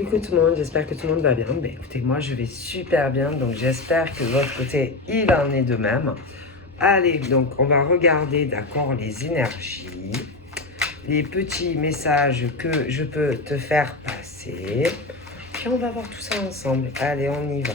Coucou tout le monde, j'espère que tout le monde va bien. Ben, écoutez, moi je vais super bien, donc j'espère que de votre côté il en est de même. Allez, donc on va regarder, d'accord, les énergies, les petits messages que je peux te faire passer. Puis on va voir tout ça ensemble. Allez, on y va.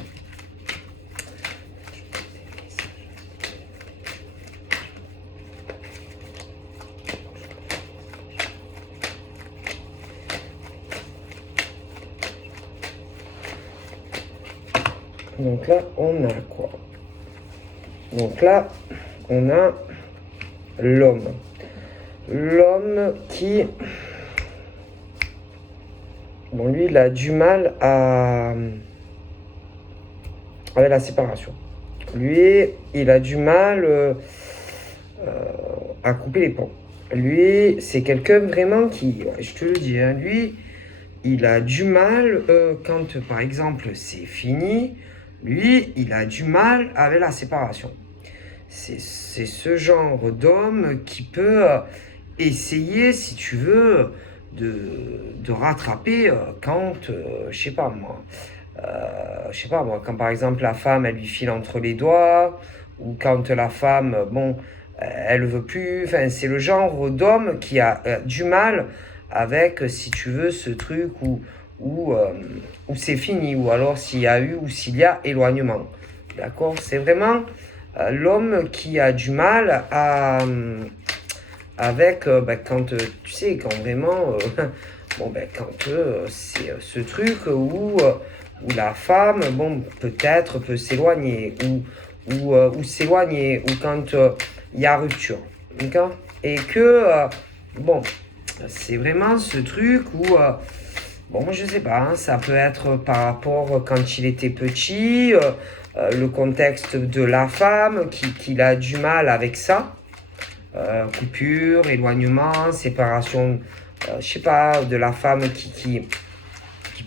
Donc là, on a quoi? Donc là, on a l'homme. L'homme qui... Bon, lui, il a du mal avec la séparation. Lui, il a du mal à couper les ponts. Lui, c'est quelqu'un vraiment qui, ouais, je te le dis, hein, lui, il a du mal quand, par exemple, c'est fini. Lui, il a du mal avec la séparation. C'est ce genre d'homme qui peut essayer, si tu veux, de rattraper quand, je sais pas moi, quand par exemple la femme, elle lui file entre les doigts, ou quand la femme, bon, elle veut plus, enfin, c'est le genre d'homme qui a du mal avec, si tu veux, ce truc où c'est fini, ou alors s'il y a eu, ou s'il y a éloignement. D'accord? C'est vraiment l'homme qui a du mal avec, quand, tu sais, quand vraiment, bon, quand c'est ce truc où la femme, bon, peut-être peut s'éloigner, ou s'éloigner, ou quand il y a rupture, d'accord? Et que, bon, c'est vraiment ce truc où, bon, moi je sais pas, hein, ça peut être par rapport quand il était petit, le contexte de la femme, qu'il a du mal avec ça, coupure, éloignement, séparation, je sais pas, de la femme qui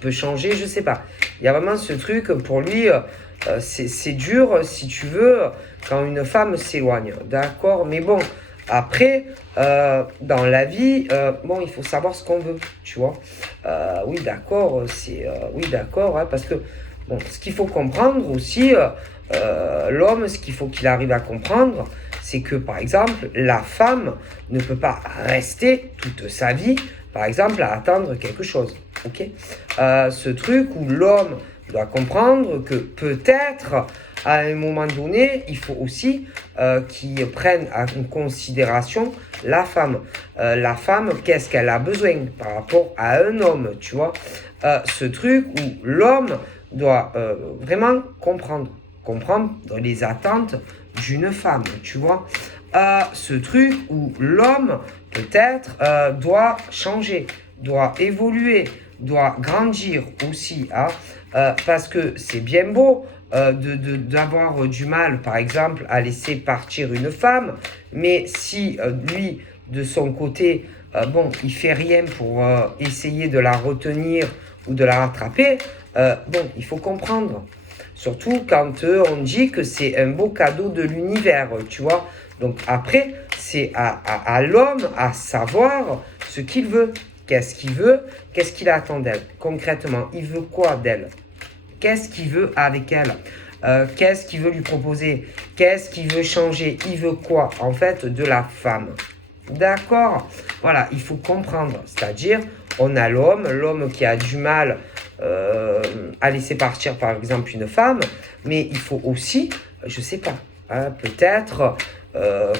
peut changer, je sais pas. Il y a vraiment ce truc, pour lui, c'est dur, si tu veux, quand une femme s'éloigne, d'accord? Mais bon, après, dans la vie, bon, il faut savoir ce qu'on veut, tu vois. Oui, d'accord, oui, d'accord, hein, parce que, bon, ce qu'il faut comprendre aussi, l'homme, ce qu'il faut qu'il arrive à comprendre, c'est que, par exemple, la femme ne peut pas rester toute sa vie, par exemple, à attendre quelque chose, ok? Ce truc où l'homme doit comprendre que peut-être, à un moment donné, il faut aussi qu'il prenne en considération la femme. La femme, qu'est-ce qu'elle a besoin par rapport à un homme, tu vois? Ce truc où l'homme doit vraiment comprendre les attentes d'une femme, tu vois. Ce truc où l'homme, peut-être, doit changer, doit évoluer, doit grandir aussi, hein, parce que c'est bien beau d'avoir du mal, par exemple, à laisser partir une femme, mais si lui, de son côté, bon, il fait rien pour essayer de la retenir ou de la rattraper, bon, il faut comprendre. Surtout quand on dit que c'est un beau cadeau de l'univers, tu vois. Donc après, c'est à l'homme à savoir ce qu'il veut. Qu'est-ce qu'il veut? Qu'est-ce qu'il attend d'elle? Concrètement, il veut quoi d'elle? Qu'est-ce qu'il veut avec elle? Qu'est-ce qu'il veut lui proposer? Qu'est-ce qu'il veut changer? Il veut quoi, en fait, de la femme? D'accord? Voilà, il faut comprendre. C'est-à-dire, on a l'homme qui a du mal à laisser partir, par exemple, une femme, mais il faut aussi, je sais pas, hein, peut-être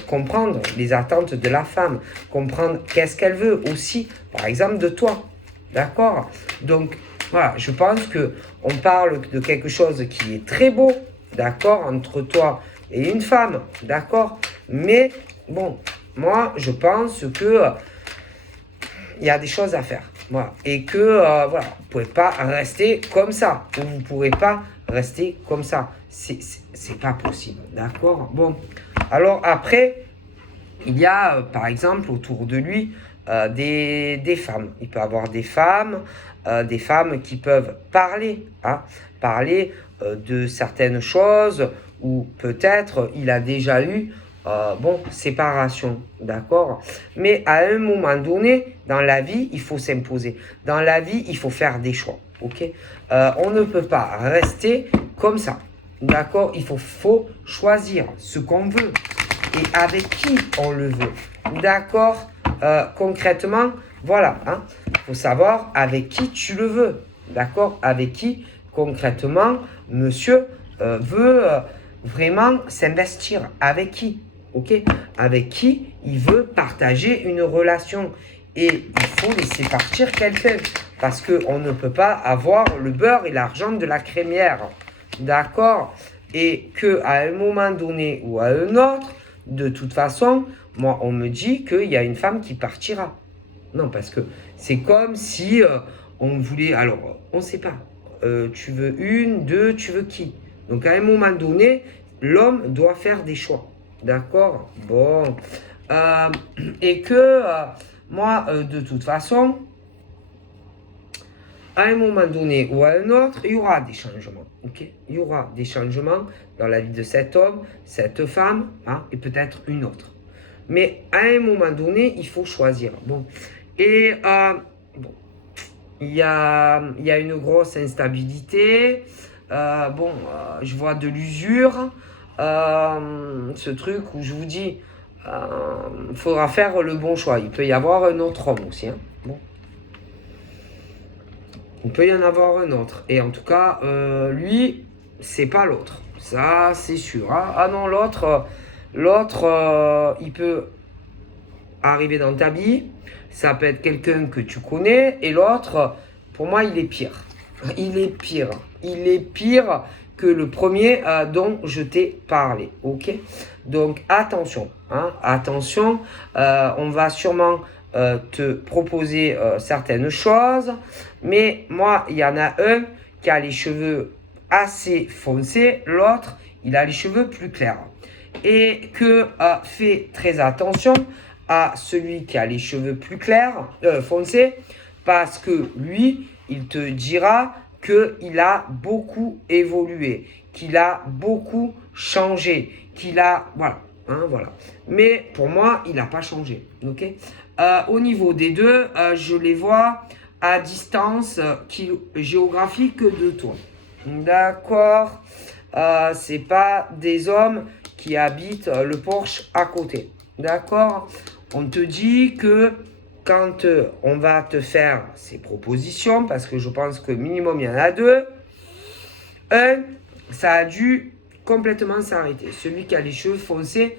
comprendre les attentes de la femme, comprendre qu'est-ce qu'elle veut aussi, par exemple, de toi. D'accord? Donc, voilà, je pense que on parle de quelque chose qui est très beau, d'accord, entre toi et une femme, d'accord? Mais, bon, moi, je pense que il y a des choses à faire. Voilà. Et que, voilà, vous ne pouvez pas rester comme ça. Ou vous ne pourrez pas rester comme ça. C'est pas possible. D'accord? Bon. Alors, après, il y a, par exemple, autour de lui, des femmes. Il peut y avoir des femmes qui peuvent parler. Hein, parler de certaines choses. Ou peut-être il a déjà eu bon, séparation, d'accord? Mais à un moment donné, dans la vie, il faut s'imposer. Dans la vie, il faut faire des choix, ok? On ne peut pas rester comme ça, d'accord? Il faut choisir ce qu'on veut et avec qui on le veut, d'accord? Concrètement, voilà, hein? Il faut savoir avec qui tu le veux, d'accord? Avec qui, concrètement, monsieur veut vraiment s'investir. Avec qui? Ok? Avec qui il veut partager une relation. Et il faut laisser partir quelqu'un. Parce qu'on ne peut pas avoir le beurre et l'argent de la crémière. D'accord? Et qu'à un moment donné ou à un autre, de toute façon, moi, on me dit qu'il y a une femme qui partira. Non, parce que c'est comme si on voulait... Alors, on ne sait pas. Tu veux une, deux, tu veux qui? Donc, à un moment donné, l'homme doit faire des choix. D'accord? Bon. Et que moi, de toute façon, à un moment donné ou à un autre, il y aura des changements. Ok? Il y aura des changements dans la vie de cet homme, cette femme, hein, et peut-être une autre. Mais à un moment donné, il faut choisir. Bon. Et bon, il y a une grosse instabilité. Je vois de l'usure. Ce truc où je vous dis, il faudra faire le bon choix. Il peut y avoir un autre homme aussi. Hein. Bon. Il peut y en avoir un autre. Et en tout cas, lui, c'est pas l'autre. Ça, c'est sûr. Hein. Ah non, l'autre, il peut arriver dans ta vie. Ça peut être quelqu'un que tu connais. Et l'autre, pour moi, il est pire. Il est pire. Il est pire que le premier dont je t'ai parlé. Ok? Donc, attention. Hein, attention. On va sûrement te proposer certaines choses. Mais moi, il y en a un qui a les cheveux assez foncés. L'autre, il a les cheveux plus clairs. Et que fais très attention à celui qui a les cheveux plus clairs, foncés, parce que lui, il te dira qu'il a beaucoup évolué, qu'il a beaucoup changé, qu'il a... Voilà, hein, voilà. Mais pour moi, il n'a pas changé, ok? Au niveau des deux, je les vois à distance géographique de toi. D'accord? C'est pas des hommes qui habitent le Porsche à côté. D'accord? On te dit que quand on va te faire ces propositions, parce que je pense que minimum il y en a deux, un, ça a dû complètement s'arrêter. Celui qui a les cheveux foncés,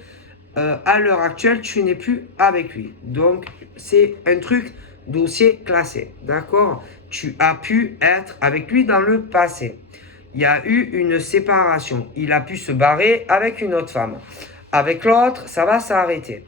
à l'heure actuelle, tu n'es plus avec lui. Donc, c'est un truc dossier classé. D'accord? Tu as pu être avec lui dans le passé. Il y a eu une séparation. Il a pu se barrer avec une autre femme. Avec l'autre, ça va s'arrêter.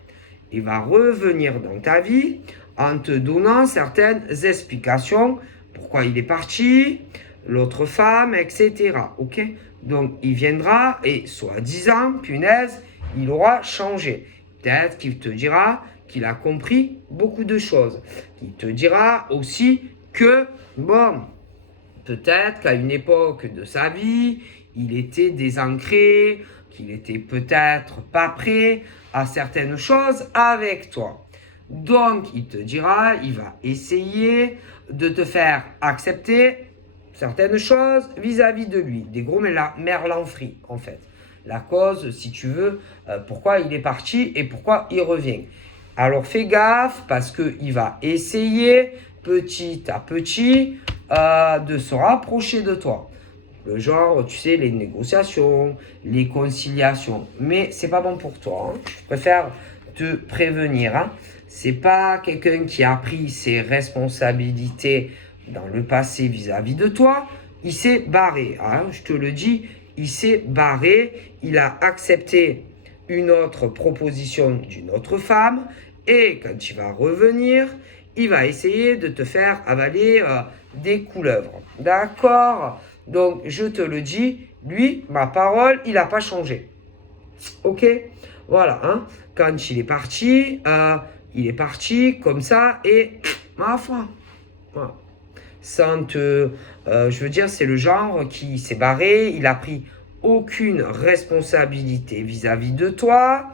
Il va revenir dans ta vie en te donnant certaines explications. Pourquoi il est parti, l'autre femme, etc. Ok? Donc, il viendra et soi-disant, punaise, il aura changé. Peut-être qu'il te dira qu'il a compris beaucoup de choses. Il te dira aussi que, bon, peut-être qu'à une époque de sa vie, il était désancré, qu'il était peut-être pas prêt à certaines choses avec toi. Donc, il te dira, il va essayer de te faire accepter certaines choses vis-à-vis de lui. Des gros merlanfries, en fait. La cause, si tu veux, pourquoi il est parti et pourquoi il revient. Alors, fais gaffe parce qu'il va essayer petit à petit de se rapprocher de toi. Le genre, tu sais, les négociations, les conciliations. Mais c'est pas bon pour toi. Hein. Je préfère te prévenir. Hein. C'est pas quelqu'un qui a pris ses responsabilités dans le passé vis-à-vis de toi. Il s'est barré. Hein. Je te le dis, il s'est barré. Il a accepté une autre proposition d'une autre femme. Et quand il va revenir, il va essayer de te faire avaler des couleuvres. D'accord? Donc, je te le dis, lui, ma parole, il n'a pas changé. Ok? Voilà, hein? Quand il est parti comme ça et ma foi. Voilà. Sans te, je veux dire, c'est le genre qui s'est barré, il a pris aucune responsabilité vis-à-vis de toi.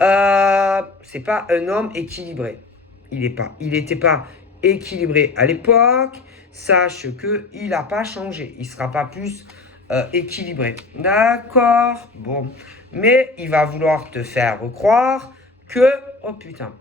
C'est pas un homme équilibré. Il n'était pas équilibré à l'époque. Sache que il n'a pas changé. Il sera pas plus équilibré. D'accord. Bon, mais il va vouloir te faire croire que oh putain.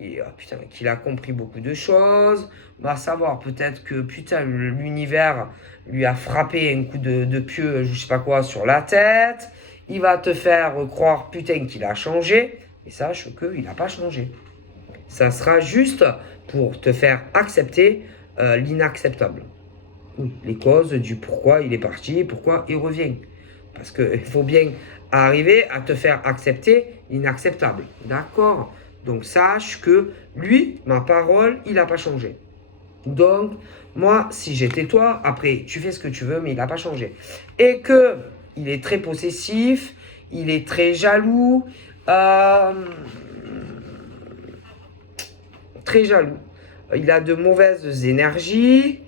Et putain, qu'il a compris beaucoup de choses. Va savoir peut-être que putain l'univers lui a frappé un coup de pieu, je sais pas quoi, sur la tête. Il va te faire croire putain qu'il a changé. Et sache qu'il n'a pas changé. Ça sera juste pour te faire accepter l'inacceptable. Oui, les causes du pourquoi il est parti et pourquoi il revient. Parce qu'il faut bien arriver à te faire accepter l'inacceptable. D'accord? Donc sache que lui, ma parole, il n'a pas changé. Donc, moi, si j'étais toi, après, tu fais ce que tu veux, mais il n'a pas changé. Et que il est très possessif, il est très jaloux, très jaloux. Il a de mauvaises énergies.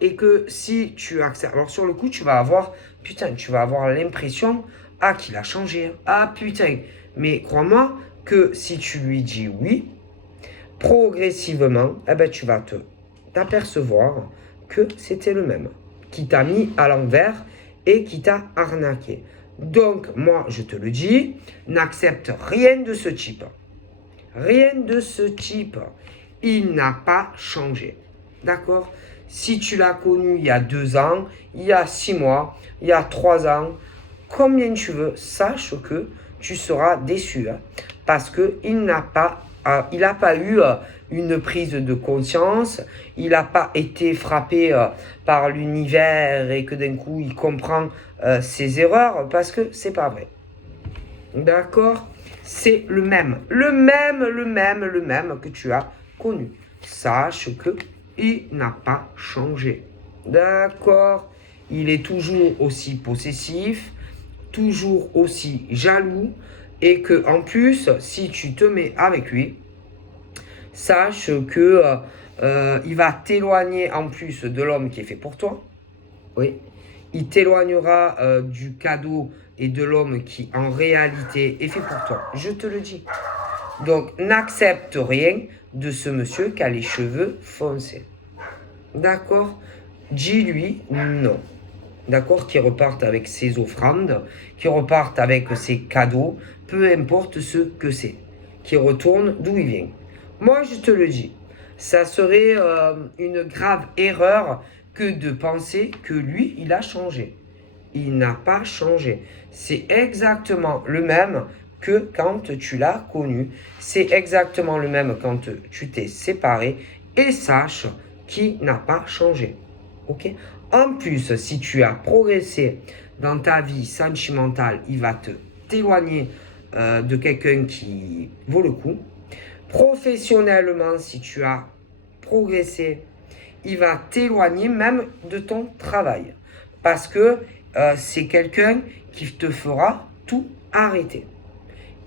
Et que si tu acceptes, alors sur le coup, tu vas avoir, putain, tu vas avoir l'impression, ah, qu'il a changé. Ah, putain. Mais crois-moi que si tu lui dis oui, progressivement, eh ben, tu vas t'apercevoir que c'était le même, qui t'a mis à l'envers et qui t'a arnaqué. Donc, moi, je te le dis, n'accepte rien de ce type. Rien de ce type. Il n'a pas changé. D'accord? Si tu l'as connu il y a 2 ans, il y a 6 mois, il y a 3 ans, combien tu veux, sache que tu seras déçu. Hein, parce qu'il n'a pas, eu une prise de conscience, il n'a pas été frappé par l'univers et que d'un coup il comprend ses erreurs parce que c'est pas vrai. D'accord? C'est le même que tu as connu. Sache que il n'a pas changé. D'accord? Il est toujours aussi possessif, toujours aussi jaloux, et que en plus, si tu te mets avec lui, sache que il va t'éloigner en plus de l'homme qui est fait pour toi. Oui. Il t'éloignera du cadeau et de l'homme qui en réalité est fait pour toi. Je te le dis. Donc n'accepte rien de ce monsieur qui a les cheveux foncés. D'accord? Dis-lui non. D'accord? Qu'il reparte avec ses offrandes, qu'il reparte avec ses cadeaux, peu importe ce que c'est. Qu'il retourne d'où il vient. Moi, je te le dis. Ça serait une grave erreur que de penser que lui, il a changé. Il n'a pas changé. C'est exactement le même que quand tu l'as connu. C'est exactement le même quand tu t'es séparé. Et sache qu'il n'a pas changé. Ok? En plus, si tu as progressé dans ta vie sentimentale, il va t'éloigner de quelqu'un qui vaut le coup. Professionnellement, si tu as progressé, il va t'éloigner même de ton travail. Parce que c'est quelqu'un qui te fera tout arrêter.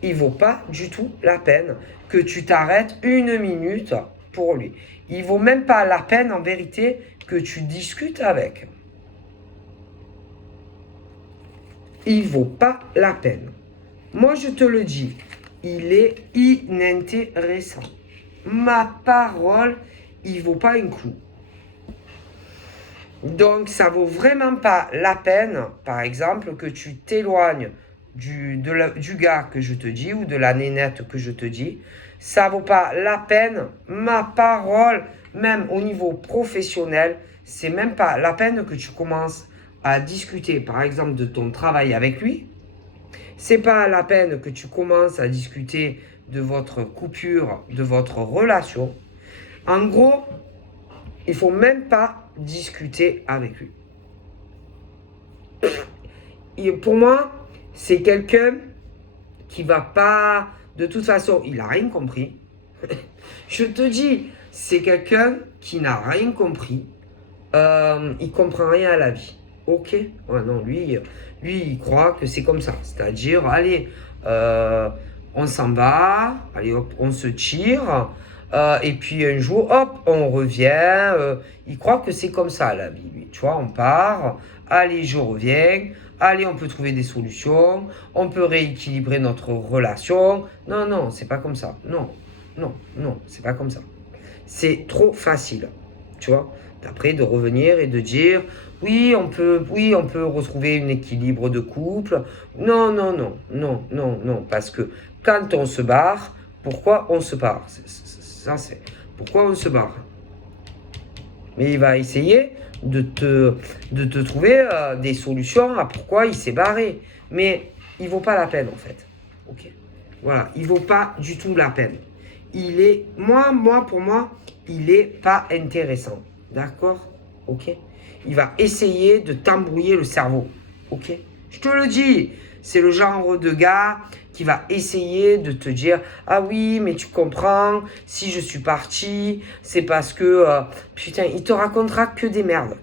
Il ne vaut pas du tout la peine que tu t'arrêtes 1 minute pour lui. Il ne vaut même pas la peine en vérité que tu discutes avec. Il ne vaut pas la peine. Moi je te le dis, il est inintéressant. Ma parole, il ne vaut pas un clou. Donc ça vaut vraiment pas la peine, par exemple, que tu t'éloignes du gars que je te dis ou de la nénette que je te dis. Ça vaut pas la peine, ma parole, même au niveau professionnel, c'est même pas la peine que tu commences à discuter, par exemple, de ton travail avec lui. C'est pas la peine que tu commences à discuter de votre coupure, de votre relation. En gros, il faut même pas discuter avec lui. Et pour moi, c'est quelqu'un qui va pas... De toute façon, il n'a rien compris. Je te dis, c'est quelqu'un qui n'a rien compris. Il comprend rien à la vie. Ok? Ouais, non, lui, il croit que c'est comme ça. C'est-à-dire, allez, on s'en va, allez, hop, on se tire. Et puis un jour, hop, on revient. Il croit que c'est comme ça la vie, lui. Tu vois, on part, allez, je reviens, allez, on peut trouver des solutions, on peut rééquilibrer notre relation. Non, non, c'est pas comme ça. Non, non, non, c'est pas comme ça. C'est trop facile, tu vois, d'après de revenir et de dire oui, on peut retrouver un équilibre de couple. Non, non, non, non, non, non, parce que quand on se barre, pourquoi on se barre? Pourquoi on se barre? Mais il va essayer de te trouver des solutions à pourquoi il s'est barré. Mais il vaut pas la peine en fait. Ok. Voilà, il vaut pas du tout la peine. Pour moi, il est pas intéressant. D'accord? Ok. Il va essayer de t'embrouiller le cerveau. Ok. Je te le dis, c'est le genre de gars qui va essayer de te dire ah oui mais tu comprends, si je suis parti c'est parce que putain, il te racontera que des merdes,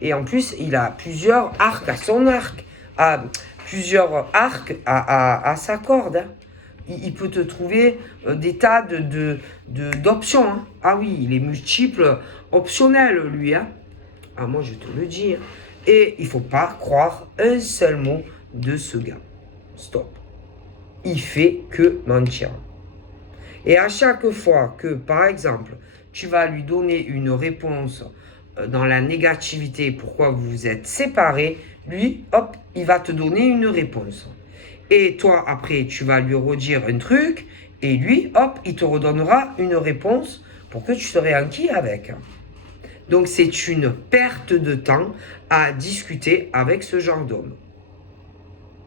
et en plus il a plusieurs arcs à son arc, plusieurs arcs à sa corde, hein. Il peut te trouver des tas d'options, hein. Ah oui, il est multiple optionnel lui, hein. Ah, moi je te le dis, hein. Et il faut pas croire un seul mot de ce gars. Stop. Il fait que mentir. Et à chaque fois que, par exemple, tu vas lui donner une réponse dans la négativité, pourquoi vous vous êtes séparés, lui, hop, il va te donner une réponse. Et toi, après, tu vas lui redire un truc, et lui, hop, il te redonnera une réponse pour que tu serais inquiet avec. Donc, c'est une perte de temps à discuter avec ce genre d'homme.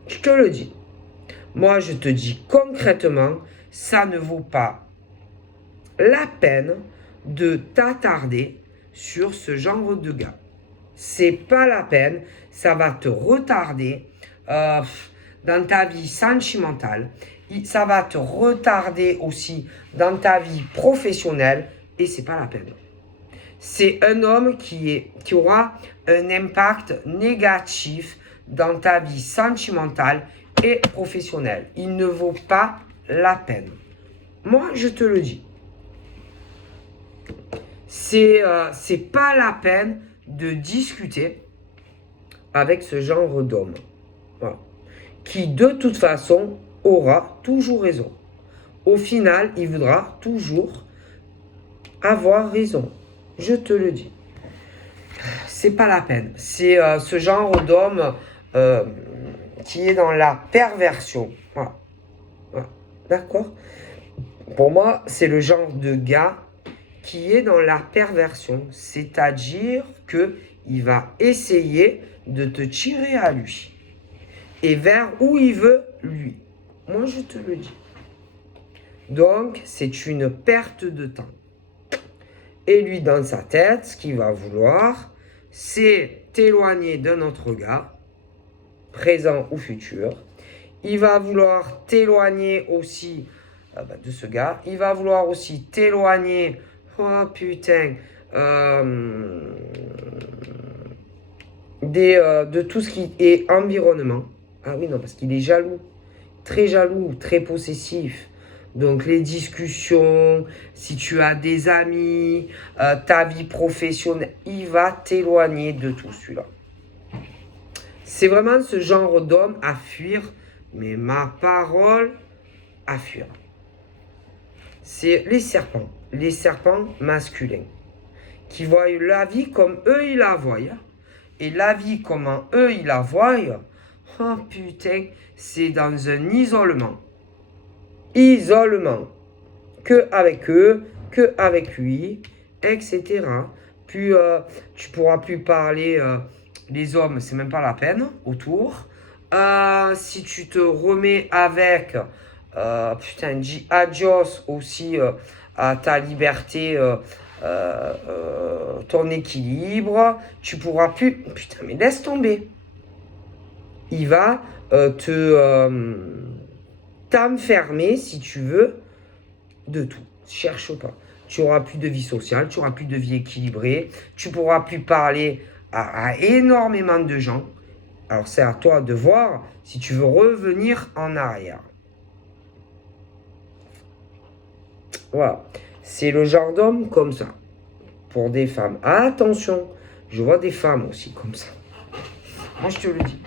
Je te le dis. Moi, je te dis concrètement, ça ne vaut pas la peine de t'attarder sur ce genre de gars. C'est pas la peine, ça va te retarder dans ta vie sentimentale, ça va te retarder aussi dans ta vie professionnelle, et c'est pas la peine. C'est un homme qui aura un impact négatif dans ta vie sentimentale et professionnelle. Il ne vaut pas la peine. Moi, je te le dis. C'est pas la peine de discuter avec ce genre d'homme. Voilà. Qui, de toute façon, aura toujours raison. Au final, il voudra toujours avoir raison. Je te le dis. C'est pas la peine. C'est ce genre d'homme qui est dans la perversion. Voilà. Voilà. D'accord? Pour moi, c'est le genre de gars qui est dans la perversion. C'est-à-dire qu'il va essayer de te tirer à lui. Et vers où il veut, lui. Moi, je te le dis. Donc, c'est une perte de temps. Et lui, dans sa tête, ce qu'il va vouloir, c'est t'éloigner d'un autre gars, présent ou futur. Il va vouloir t'éloigner aussi de ce gars. Il va vouloir aussi t'éloigner, oh putain, de tout ce qui est environnement. Ah oui, non, parce qu'il est jaloux, très possessif. Donc les discussions, si tu as des amis, ta vie professionnelle, il va t'éloigner de tout celui-là. C'est vraiment ce genre d'homme à fuir, mais ma parole, à fuir. C'est les serpents masculins, qui voient la vie comme eux ils la voient. Et la vie comment eux ils la voient, oh putain, c'est dans un isolement. Que avec eux, que avec lui, etc. Puis tu pourras plus parler, les hommes, c'est même pas la peine autour. Si tu te remets avec, putain, dis adios aussi à ta liberté, ton équilibre. Tu pourras plus, putain, mais laisse tomber. Il va t'enfermer, si tu veux, de tout. Cherche pas. Tu auras plus de vie sociale, tu auras plus de vie équilibrée, tu pourras plus parler à énormément de gens. Alors c'est à toi de voir si tu veux revenir en arrière. Voilà. C'est le genre d'homme comme ça. Pour des femmes. Attention, je vois des femmes aussi comme ça. Moi, je te le dis.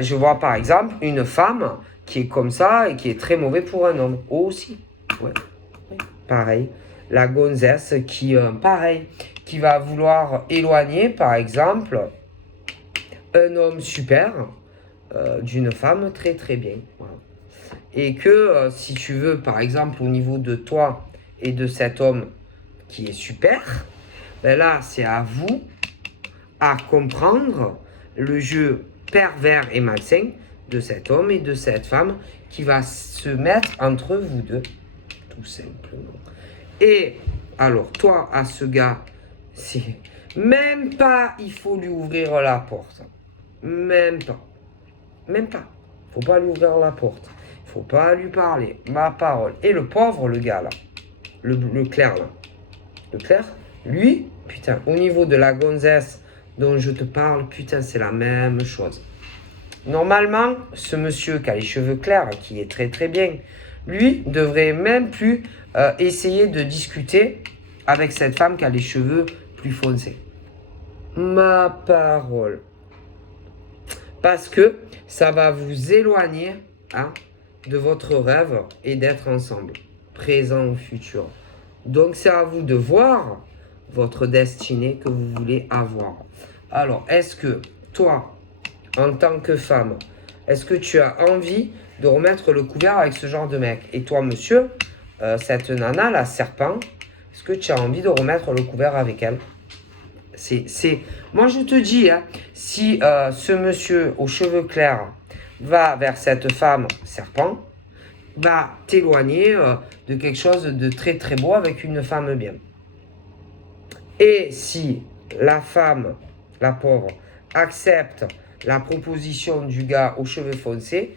Je vois par exemple une femme qui est comme ça et qui est très mauvais pour un homme. Aussi. Ouais. Oui. Pareil. La gonzesse qui, pareil, qui va vouloir éloigner, par exemple, un homme super d'une femme très très bien. Voilà. Et que si tu veux, par exemple, au niveau de toi et de cet homme qui est super, ben là, c'est à vous à comprendre le jeu pervers et malsain de cet homme et de cette femme qui va se mettre entre vous deux, tout simplement. Et alors, toi, à ce gars, c'est même pas, il faut lui ouvrir la porte. Même pas. Même pas. Faut pas lui ouvrir la porte. Faut pas lui parler. Ma parole. Et le pauvre, le gars là. Le clair là. Le clair, lui, putain, au niveau de la gonzesse dont je te parle, putain, c'est la même chose. Normalement, ce monsieur qui a les cheveux clairs, qui est très très bien, lui devrait même plus essayer de discuter avec cette femme qui a les cheveux plus foncés. Ma parole. Parce que ça va vous éloigner hein, de votre rêve et d'être ensemble, présent ou futur. Donc c'est à vous de voir votre destinée que vous voulez avoir. Alors, est-ce que toi, en tant que femme, est-ce que tu as envie de remettre le couvert avec ce genre de mec? Et toi, monsieur, cette nana, la serpent, est-ce que tu as envie de remettre le couvert avec elle? Moi, je te dis, hein, si ce monsieur aux cheveux clairs va vers cette femme serpent, va t'éloigner de quelque chose de très très beau avec une femme bien. Et si la femme, la pauvre, accepte la proposition du gars aux cheveux foncés,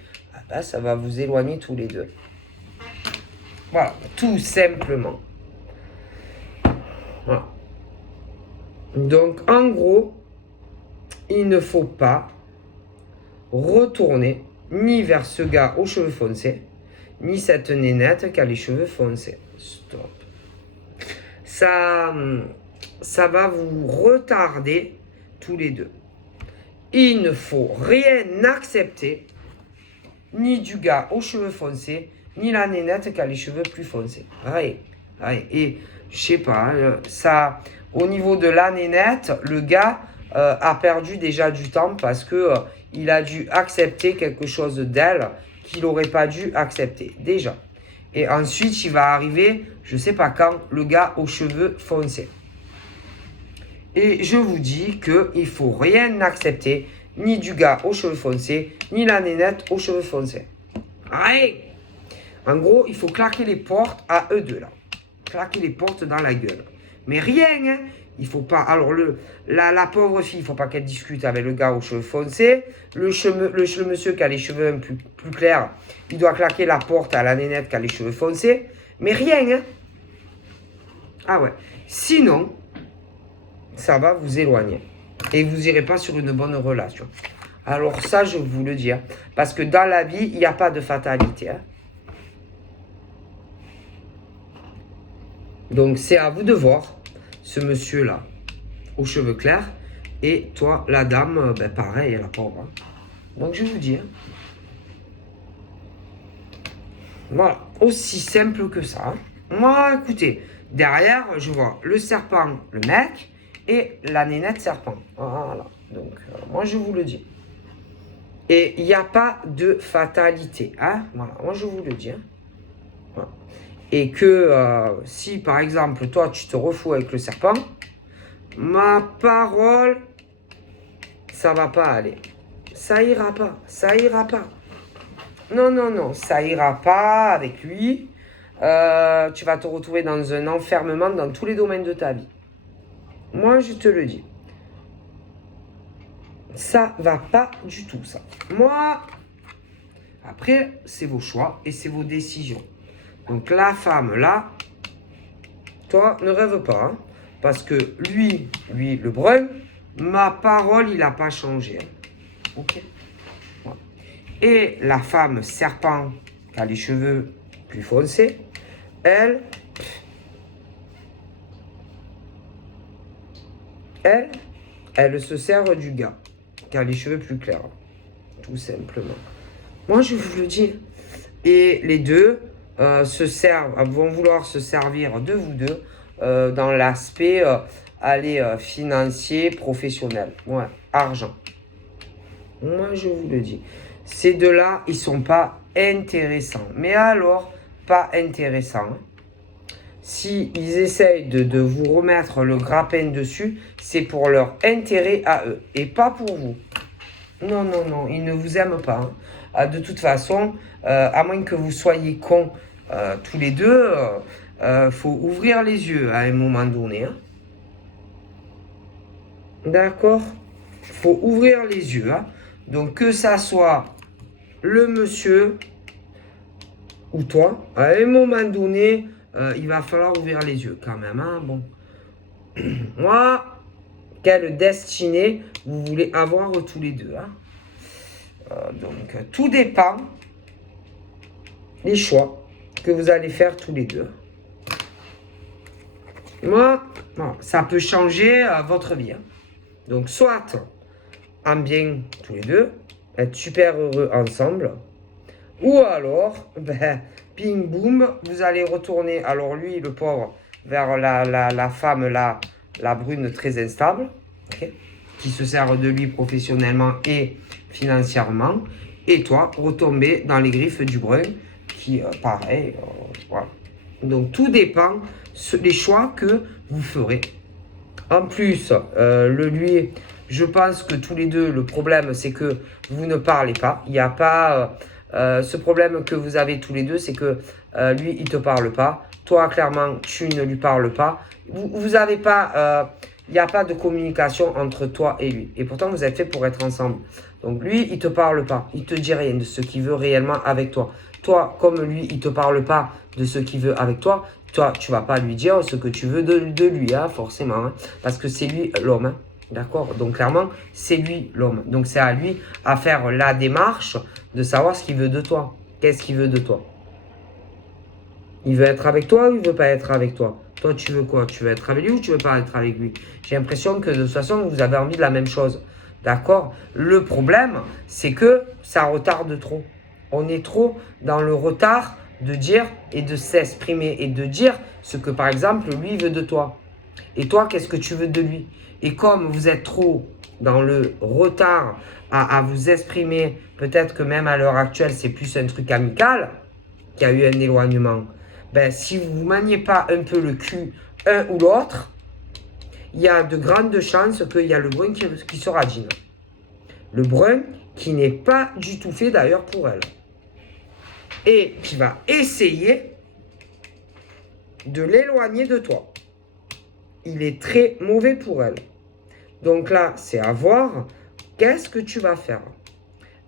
ben, ça va vous éloigner tous les deux. Voilà, tout simplement. Voilà. Donc, en gros, il ne faut pas retourner ni vers ce gars aux cheveux foncés, ni cette nénette qui a les cheveux foncés. Stop. Ça va vous retarder tous les deux. Il ne faut rien accepter, ni du gars aux cheveux foncés, ni la nénette qui a les cheveux plus foncés. Rien. Et je sais pas, ça, au niveau de la nénette, le gars a perdu déjà du temps parce que il a dû accepter quelque chose d'elle qu'il n'aurait pas dû accepter, déjà. Et ensuite, il va arriver, je sais pas quand, le gars aux cheveux foncés. Et je vous dis qu'il ne faut rien accepter, ni du gars aux cheveux foncés, ni la nénette aux cheveux foncés. Rien. En gros, il faut claquer les portes à eux deux, là. Claquer les portes dans la gueule. Mais rien, hein. Il faut pas. Alors, la pauvre fille, il ne faut pas qu'elle discute avec le gars aux cheveux foncés. Le monsieur qui a les cheveux un peu plus clairs, il doit claquer la porte à la nénette qui a les cheveux foncés. Mais rien, hein. Ah ouais. Sinon, ça va vous éloigner. Et vous n'irez pas sur une bonne relation. Alors ça, je vous le dis. Hein. Parce que dans la vie, il n'y a pas de fatalité. Hein. Donc c'est à vous de voir ce monsieur-là, aux cheveux clairs. Et toi, la dame, ben pareil, la pauvre. Hein. Donc je vous dis. Hein. Voilà, aussi simple que ça. Hein. Moi, écoutez, derrière, je vois le serpent, le mec, et la nénette serpent. Voilà, donc moi je vous le dis. Et il n'y a pas de fatalité. Hein. Voilà, moi je vous le dis. Hein. Voilà. Et que si par exemple, toi tu te refous avec le serpent, ma parole, ça va pas aller. Ça ira pas, ça ira pas. Non, ça ira pas avec lui. Tu vas te retrouver dans un enfermement dans tous les domaines de ta vie. Moi, je te le dis. Ça va pas du tout, ça. Moi, après, c'est vos choix et c'est vos décisions. Donc, la femme, là, toi, ne rêve pas. Hein, parce que lui, le brun, ma parole, il n'a pas changé. Hein. Ok. Voilà. Et la femme serpent, qui a les cheveux plus foncés, elle se sert du gars. qui a les cheveux plus clairs. Tout simplement. Moi, je vous le dis. Et les deux vont vouloir se servir de vous deux dans l'aspect financier, professionnel. Ouais, argent. Moi, je vous le dis. Ces deux-là, ils sont pas intéressants. Mais alors, pas intéressants. Si ils essayent de vous remettre le grappin dessus, c'est pour leur intérêt à eux et pas pour vous. Non, non, non, ils ne vous aiment pas. De toute façon, à moins que vous soyez cons tous les deux, faut ouvrir les yeux à un moment donné. Hein. D'accord? Faut ouvrir les yeux. Hein. Donc que ça soit le monsieur ou toi, à un moment donné, il va falloir ouvrir les yeux quand même. Hein. Bon. Moi, quelle destinée vous voulez avoir tous les deux. Hein. Donc, tout dépend des choix que vous allez faire tous les deux. Moi, bon, ça peut changer votre vie. Hein. Donc, soit en bien tous les deux, être super heureux ensemble, ou alors, ben, ping boum, vous allez retourner, alors lui, le pauvre, vers la femme, la brune très instable, okay, qui se sert de lui professionnellement et financièrement, et toi, retomber dans les griffes du brun, qui, pareil, voilà. Donc, tout dépend des choix que vous ferez. En plus, lui, je pense que tous les deux, le problème, c'est que vous ne parlez pas. Il n'y a pas ce problème que vous avez tous les deux, c'est que lui, il ne te parle pas. Toi, clairement, tu ne lui parles pas. Vous avez pas... il n'y a pas de communication entre toi et lui. Et pourtant, vous êtes fait pour être ensemble. Donc, lui, il ne te parle pas. Il ne te dit rien de ce qu'il veut réellement avec toi. Toi, comme lui, il ne te parle pas de ce qu'il veut avec toi, toi, tu ne vas pas lui dire ce que tu veux de lui, hein, forcément. Hein, parce que c'est lui l'homme. Hein, d'accord? Donc, clairement, c'est lui l'homme. Donc, c'est à lui à faire la démarche de savoir ce qu'il veut de toi. Qu'est-ce qu'il veut de toi? Il veut être avec toi ou il ne veut pas être avec toi? Toi, tu veux quoi? Tu veux être avec lui ou tu veux pas être avec lui? J'ai l'impression que de toute façon, vous avez envie de la même chose. D'accord? Le problème, c'est que ça retarde trop. On est trop dans le retard de dire et de s'exprimer et de dire ce que, par exemple, lui veut de toi. Et toi, qu'est-ce que tu veux de lui? Et comme vous êtes trop dans le retard à vous exprimer, peut-être que même à l'heure actuelle, c'est plus un truc amical, qu'il y a eu un éloignement. Ben, si vous ne maniez pas un peu le cul un ou l'autre, il y a de grandes chances qu'il y a le brun qui sera Jean. Le brun qui n'est pas du tout fait d'ailleurs pour elle. Et qui va essayer de l'éloigner de toi. Il est très mauvais pour elle. Donc là, c'est à voir qu'est-ce que tu vas faire.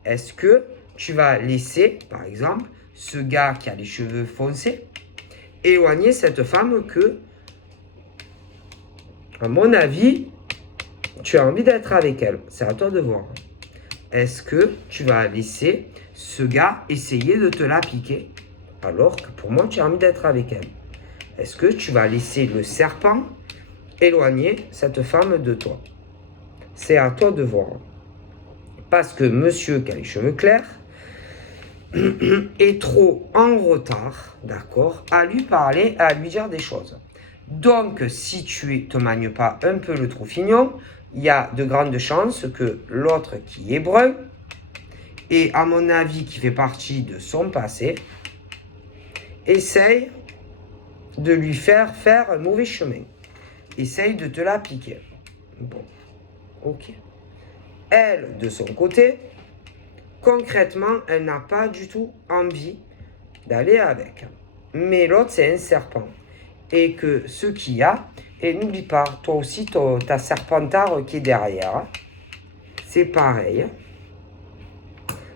Est-ce que tu vas laisser, par exemple, ce gars qui a les cheveux foncés, éloigner cette femme que, à mon avis, tu as envie d'être avec elle. C'est à toi de voir. Est-ce que tu vas laisser ce gars essayer de te la piquer alors que pour moi, tu as envie d'être avec elle? Est-ce que tu vas laisser le serpent éloigner cette femme de toi? C'est à toi de voir. Parce que monsieur qui a les cheveux clairs est trop en retard, d'accord, à lui parler, à lui dire des choses. Donc, si tu ne te manies pas un peu le troufignon, il y a de grandes chances que l'autre qui est brun, et à mon avis qui fait partie de son passé, essaye de lui faire un mauvais chemin. Essaye de te la piquer. Bon, ok. Elle, de son côté, concrètement, elle n'a pas du tout envie d'aller avec. Mais l'autre, c'est un serpent. Et que ce qu'il y a, et n'oublie pas, toi aussi, ta serpentard qui est derrière, c'est pareil.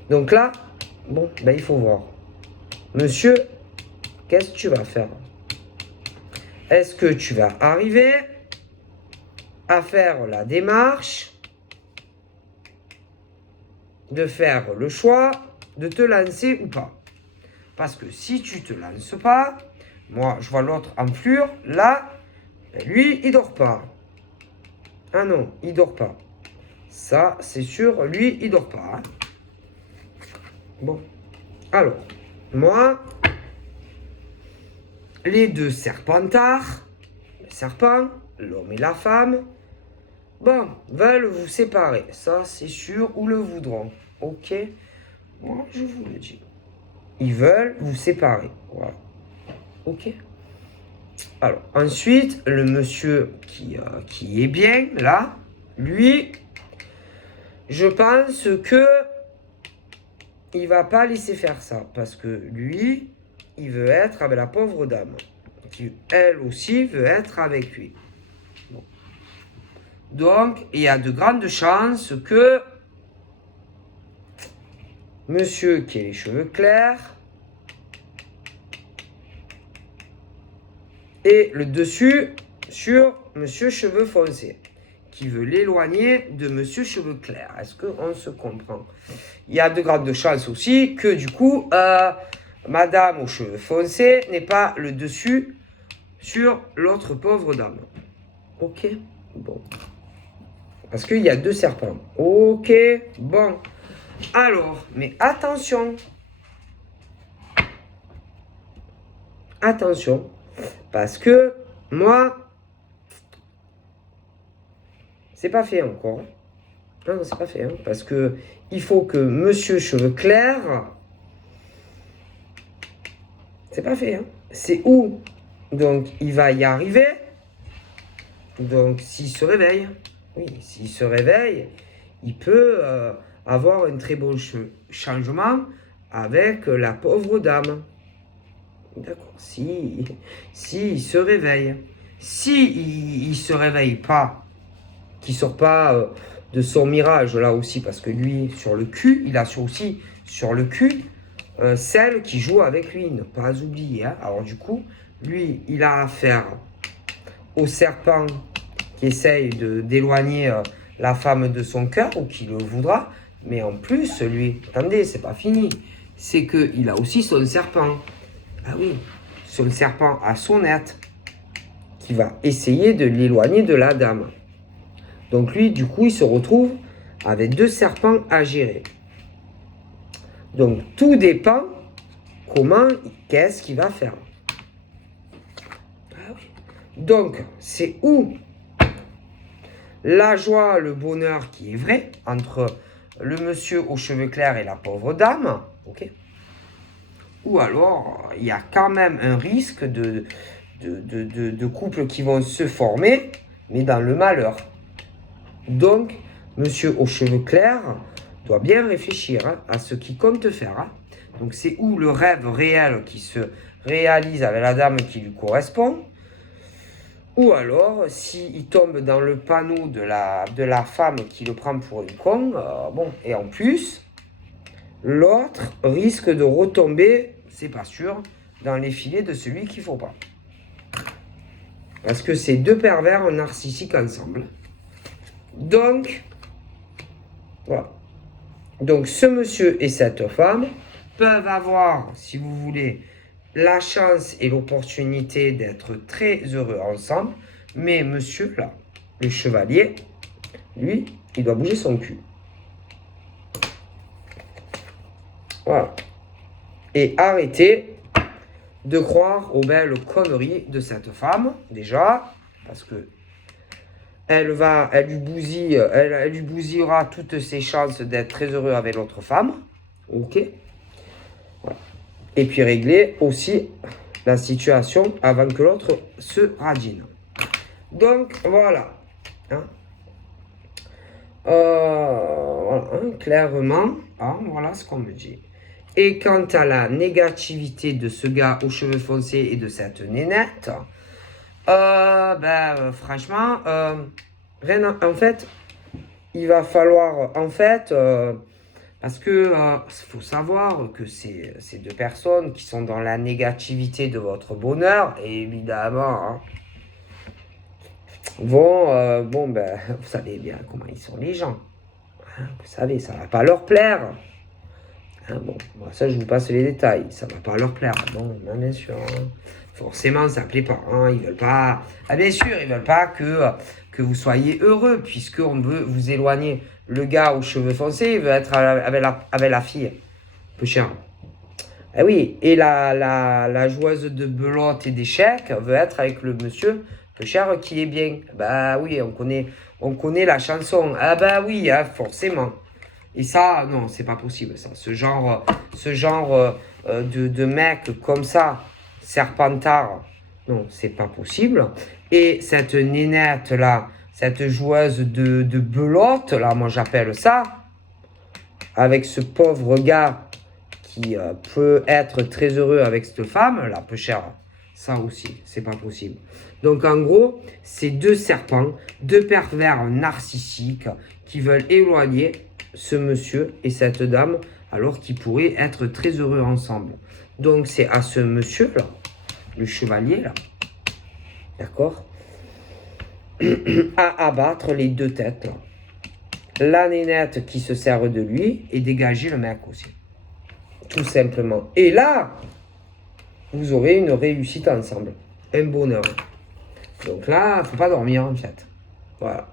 Donc là, bon, ben il faut voir. Monsieur, qu'est-ce que tu vas faire? Est-ce que tu vas arriver à faire la démarche de faire le choix de te lancer ou pas? Parce que si tu te lances pas, moi je vois l'autre en fleur, là, ben lui il dort pas. Ah non, il dort pas. Ça, c'est sûr, lui, il dort pas. Hein. Bon. Alors, moi, les deux serpentards, le serpent, l'homme et la femme, bon, veulent vous séparer. Ça, c'est sûr, ou le voudront. Ok? Moi, je vous le dis. Ils veulent vous séparer. Voilà. Ok? Alors, ensuite, le monsieur qui est bien, là, lui, je pense que il va pas laisser faire ça. Parce que lui, il veut être avec la pauvre dame. Qui, elle aussi, veut être avec lui. Bon. Donc, il y a de grandes chances que monsieur qui a les cheveux clairs et le dessus sur monsieur cheveux foncés qui veut l'éloigner de monsieur cheveux clairs. Est-ce qu'on se comprend? Il y a de grandes chances aussi que du coup, madame aux cheveux foncés n'est pas le dessus sur l'autre pauvre dame. Ok? Bon. Parce qu'il y a deux serpents. Ok? Bon. Alors, mais attention. Attention. Parce que moi, c'est pas fait encore. Non, c'est pas fait. Hein, parce que il faut que monsieur cheveux clairs. C'est pas fait. Hein. C'est où? Donc, il va y arriver. Donc, s'il se réveille. Oui, s'il se réveille, il peut avoir un très bon changement avec la pauvre dame. D'accord. Si il se réveille. Si il se réveille pas, qu'il sort pas de son mirage là aussi, parce que lui, sur le cul, il a aussi sur le cul celle qui joue avec lui, ne pas oublier. Hein. Alors du coup, lui, il a affaire au serpent qui essaye d'éloigner la femme de son cœur, ou qui le voudra, mais en plus, lui, attendez, c'est pas fini, c'est qu'il a aussi son serpent. Ah oui, son serpent à son être, qui va essayer de l'éloigner de la dame. Donc lui, du coup, il se retrouve avec deux serpents à gérer. Donc tout dépend qu'est-ce qu'il va faire. Ah oui. Donc c'est où la joie, le bonheur qui est vrai entre le monsieur aux cheveux clairs et la pauvre dame, ok? Ou alors il y a quand même un risque de couples qui vont se former, mais dans le malheur. Donc, monsieur aux cheveux clairs doit bien réfléchir hein, à ce qu'il compte faire. Hein. Donc, c'est où le rêve réel qui se réalise avec la dame qui lui correspond. Ou alors, s'il tombe dans le panneau de la femme qui le prend pour une con, bon, et en plus, l'autre risque de retomber, c'est pas sûr, dans les filets de celui qu'il ne faut pas. Parce que c'est deux pervers narcissiques ensemble. Donc, voilà. Donc, ce monsieur et cette femme peuvent avoir, si vous voulez, la chance et l'opportunité d'être très heureux ensemble. Mais monsieur, là, le chevalier, lui, il doit bouger son cul. Voilà. Et arrêter de croire aux belles conneries de cette femme, déjà, parce que elle lui bousillera toutes ses chances d'être très heureux avec l'autre femme. Ok. Voilà. Et puis régler aussi la situation avant que l'autre se radine. Donc voilà. Hein. Voilà hein, clairement, hein, voilà ce qu'on me dit. Et quant à la négativité de ce gars aux cheveux foncés et de cette nénette, franchement, en fait, il va falloir, parce que faut savoir que ces deux personnes qui sont dans la négativité de votre bonheur, et évidemment, hein, vont, vous savez bien comment ils sont les gens. Hein, vous savez, ça va pas leur plaire. Hein, bon, ça je vous passe les détails. Ça va pas leur plaire. Bon, bien sûr. Hein. Forcément, ça plaît pas. Hein, ils veulent pas. Ah bien sûr, ils veulent pas que que vous soyez heureux, puisqu'on veut vous éloigner. Le gars aux cheveux foncés, il veut être avec la fille. Peu cher. Eh oui, et la joueuse de belote et d'échecs veut être avec le monsieur peu cher qui est bien. Bah oui, on connaît la chanson. Ah bah oui, hein, forcément. Et ça, non, c'est pas possible, ça. Ce genre de mec comme ça, serpentard, non, c'est pas possible. Et cette nénette là, cette joueuse de belote là, moi j'appelle ça, avec ce pauvre gars qui peut être très heureux avec cette femme, là, peu cher, ça aussi, c'est pas possible. Donc en gros, c'est deux serpents, deux pervers narcissiques qui veulent éloigner ce monsieur et cette dame alors qu'ils pourraient être très heureux ensemble. Donc c'est à ce monsieur-là, le chevalier là, d'accord, à abattre les deux têtes là. La nénette qui se sert de lui et dégager le mec aussi. Tout simplement. Et là, vous aurez une réussite ensemble. Un bonheur. Donc là, il ne faut pas dormir en fait. Voilà.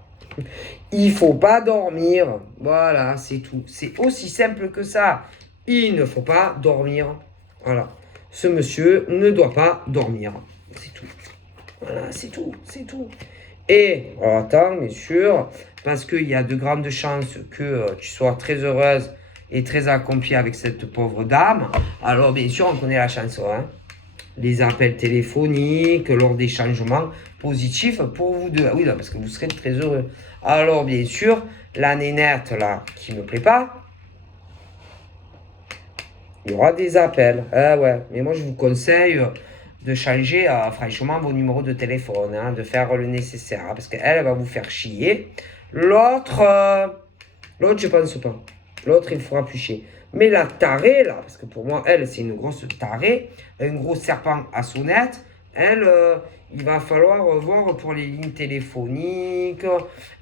Il ne faut pas dormir. Voilà, c'est tout. C'est aussi simple que ça. Il ne faut pas dormir. Voilà. Ce monsieur ne doit pas dormir. C'est tout. Voilà, c'est tout. C'est tout. Et, alors attends, bien sûr, parce qu'il y a de grandes chances que tu sois très heureuse et très accomplie avec cette pauvre dame. Alors, bien sûr, on connaît la chanson, hein. Les appels téléphoniques, lors des changements positifs pour vous deux. Oui, là, parce que vous serez très heureux. Alors, bien sûr, la nénette, là, qui ne me plaît pas, il y aura des appels. Ah ouais, mais moi, je vous conseille de changer franchement vos numéros de téléphone, hein, de faire le nécessaire, hein, parce qu'elle elle va vous faire chier. L'autre, je pense pas. L'autre, il fera plus chier. Mais la tarée, là, parce que pour moi, elle, c'est une grosse tarée, un gros serpent à sonnette, elle, il va falloir voir pour les lignes téléphoniques,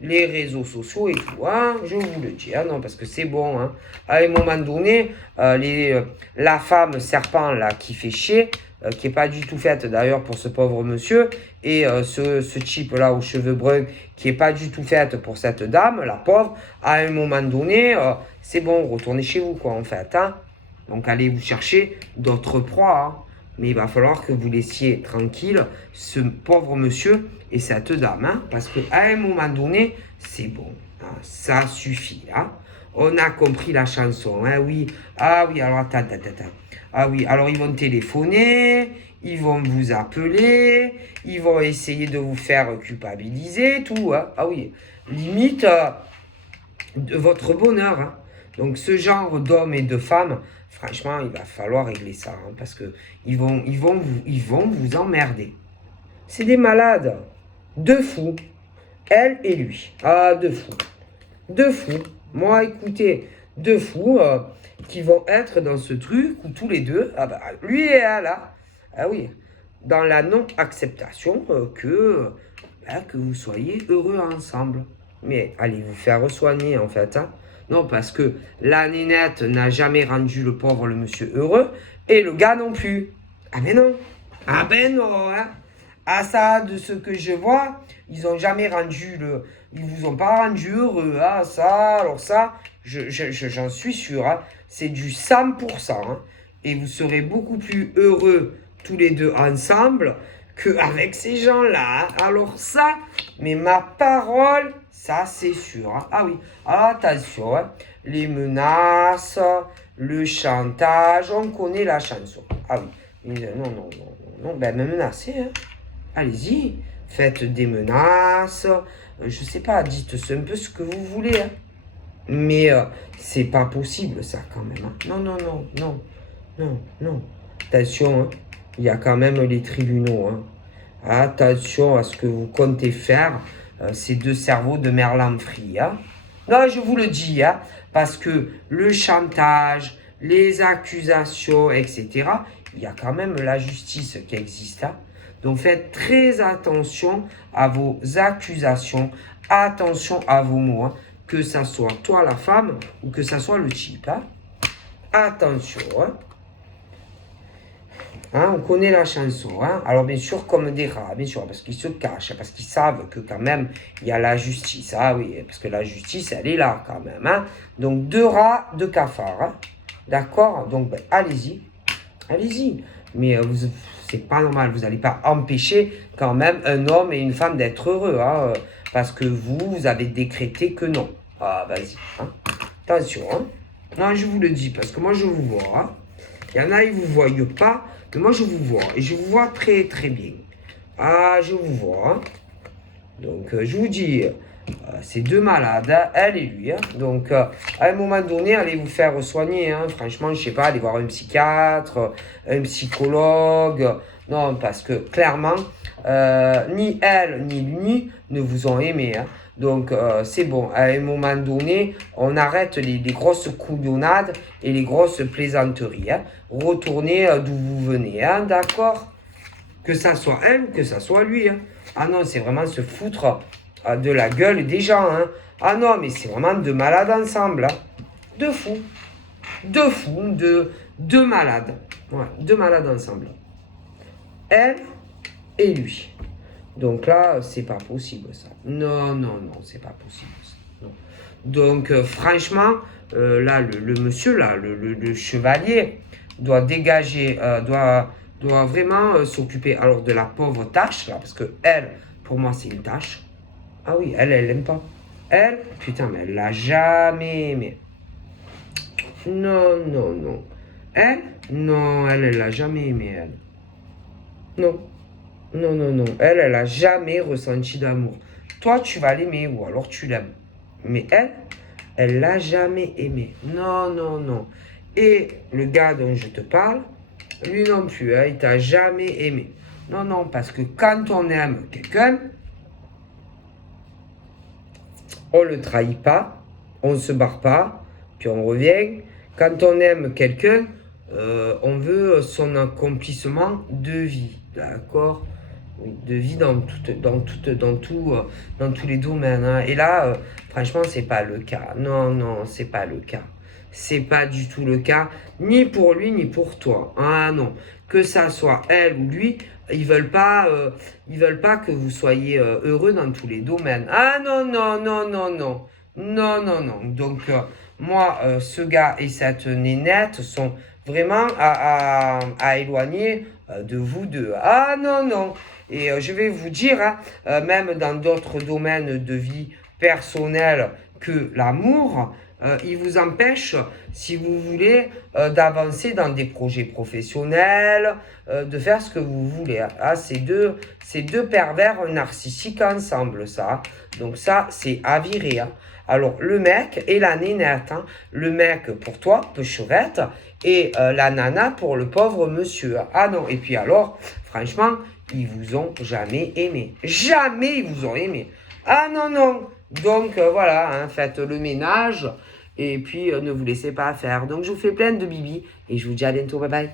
les réseaux sociaux et tout, hein, je vous le dis, hein, non, parce que c'est bon, hein. À un moment donné, la femme serpent, là, qui fait chier, qui n'est pas du tout faite d'ailleurs pour ce pauvre monsieur, et ce type-là aux cheveux bruns, qui n'est pas du tout faite pour cette dame, la pauvre, à un moment donné, c'est bon, retournez chez vous, quoi, en fait, hein. Donc, allez vous chercher d'autres proies, hein. Mais il va falloir que vous laissiez tranquille ce pauvre monsieur et cette dame, hein, parce qu'à un moment donné, c'est bon, hein, ça suffit, hein. On a compris la chanson, hein, oui. Ah oui, alors attends. Ah oui, alors ils vont téléphoner, ils vont vous appeler, ils vont essayer de vous faire culpabiliser, tout, hein. Ah oui, limite de votre bonheur, hein. Donc ce genre d'hommes et de femmes, franchement, il va falloir régler ça, hein, parce que ils vont vous emmerder. C'est des malades, deux fous, elle et lui. Ah, deux fous. Deux fous. Moi, écoutez, deux fous qui vont être dans ce truc où tous les deux, ah bah, lui et elle, là, ah oui, dans la non-acceptation que vous soyez heureux ensemble. Mais allez vous faire soigner en fait, hein. Non, parce que la nénette n'a jamais rendu le pauvre le monsieur heureux et le gars non plus. Ah ben non. Ah ben non, hein. À ça, de ce que je vois, ils ont jamais rendu ils vous ont pas rendu heureux, hein, ça, alors ça, j'en suis sûr, hein, c'est du 100%, hein, et vous serez beaucoup plus heureux tous les deux ensemble qu'avec ces gens-là, hein. Alors ça, mais ma parole, ça c'est sûr, hein. Ah oui, alors attention, hein, les menaces, le chantage, on connaît la chanson. Ah oui, non, ben me menacer, hein. Allez-y, faites des menaces, je sais pas, dites un peu ce que vous voulez, hein. Mais c'est pas possible ça quand même, hein. Non. Attention, hein. Il y a quand même les tribunaux, hein. Attention à ce que vous comptez faire, ces deux cerveaux de Merlan Free, hein. Non, je vous le dis, hein, parce que le chantage, les accusations, etc., il y a quand même la justice qui existe, hein. Donc faites très attention à vos accusations, attention à vos mots, hein, que ça soit toi la femme ou que ça soit le type, hein. Attention, hein. Hein, on connaît la chanson. Hein. Alors, bien sûr, comme des rats, bien sûr, parce qu'ils se cachent, parce qu'ils savent que quand même, il y a la justice. Ah oui, parce que la justice, elle est là quand même. Hein. Donc, 2 rats, 2 cafards. Hein. D'accord. Donc, ben, allez-y. Allez-y. Mais c'est pas normal. Vous n'allez pas empêcher quand même un homme et une femme d'être heureux. Hein, parce que vous avez décrété que non. Ah, vas-y. Hein. Attention. Hein. Non, je vous le dis, parce que moi, je vous vois. Hein. Il y en a, ils ne vous voient pas, mais moi, je vous vois. Et je vous vois très, très bien. Ah, je vous vois. Hein. Donc, je vous dis, c'est 2 malades, hein, elle et lui. Hein. Donc, à un moment donné, allez vous faire soigner. Hein. Franchement, je sais pas, allez voir un psychiatre, un psychologue. Non, parce que clairement, ni elle ni lui ne vous ont aimé. Hein. Donc, c'est bon. À un moment donné, on arrête les grosses couillonnades et les grosses plaisanteries. Hein. Retournez d'où vous venez. Hein, d'accord? Que ça soit elle ou que ça soit lui. Hein. Ah non, c'est vraiment se foutre de la gueule des gens. Hein. Ah non, mais c'est vraiment 2 malades ensemble. Hein. 2 fous. 2 fous, 2 malades. Ouais, 2 malades ensemble. Elle et lui. Donc là, c'est pas possible ça. Non, non, non, c'est pas possible ça. Non. Donc franchement, là, le monsieur, là, le chevalier, doit dégager, doit vraiment s'occuper alors de la pauvre tâche, là, parce que elle, pour moi, c'est une tâche. Ah oui, elle l'aime pas. Elle, putain, mais elle l'a jamais aimé. Non, non, non. Elle, non, elle l'a jamais aimé, elle. Non. Non, non, non. Elle a jamais ressenti d'amour. Toi, tu vas l'aimer ou alors tu l'aimes. Mais elle l'a jamais aimé. Non, non, non. Et le gars dont je te parle, lui non plus, hein, il t'a jamais aimé. Non, non, parce que quand on aime quelqu'un, on le trahit pas, on se barre pas, puis on revient. Quand on aime quelqu'un, on veut son accomplissement de vie, d'accord? De vie dans tous les domaines. Hein. Et là, franchement, c'est pas le cas. Non, non, c'est pas le cas. C'est pas du tout le cas, ni pour lui, ni pour toi. Ah non, que ça soit elle ou lui, ils veulent pas que vous soyez heureux dans tous les domaines. Ah non, non, non, non, non. Non, non, non. Donc, moi, ce gars et cette nénette sont vraiment à éloigner de vous deux. Ah non, non. Et je vais vous dire, hein, même dans d'autres domaines de vie personnelle que l'amour, il vous empêche, si vous voulez, d'avancer dans des projets professionnels, de faire ce que vous voulez. Ah, ces deux pervers narcissiques ensemble, ça. Donc ça, c'est à virer. Hein. Alors, le mec et la nénette. Hein. Le mec pour toi, pechevette, et la nana pour le pauvre monsieur. Ah non, et puis alors, franchement, ils vous ont jamais aimé. Jamais ils vous ont aimé. Ah non, non. Donc voilà, hein, faites le ménage et puis ne vous laissez pas faire. Donc je vous fais plein de bibi et je vous dis à bientôt. Bye bye.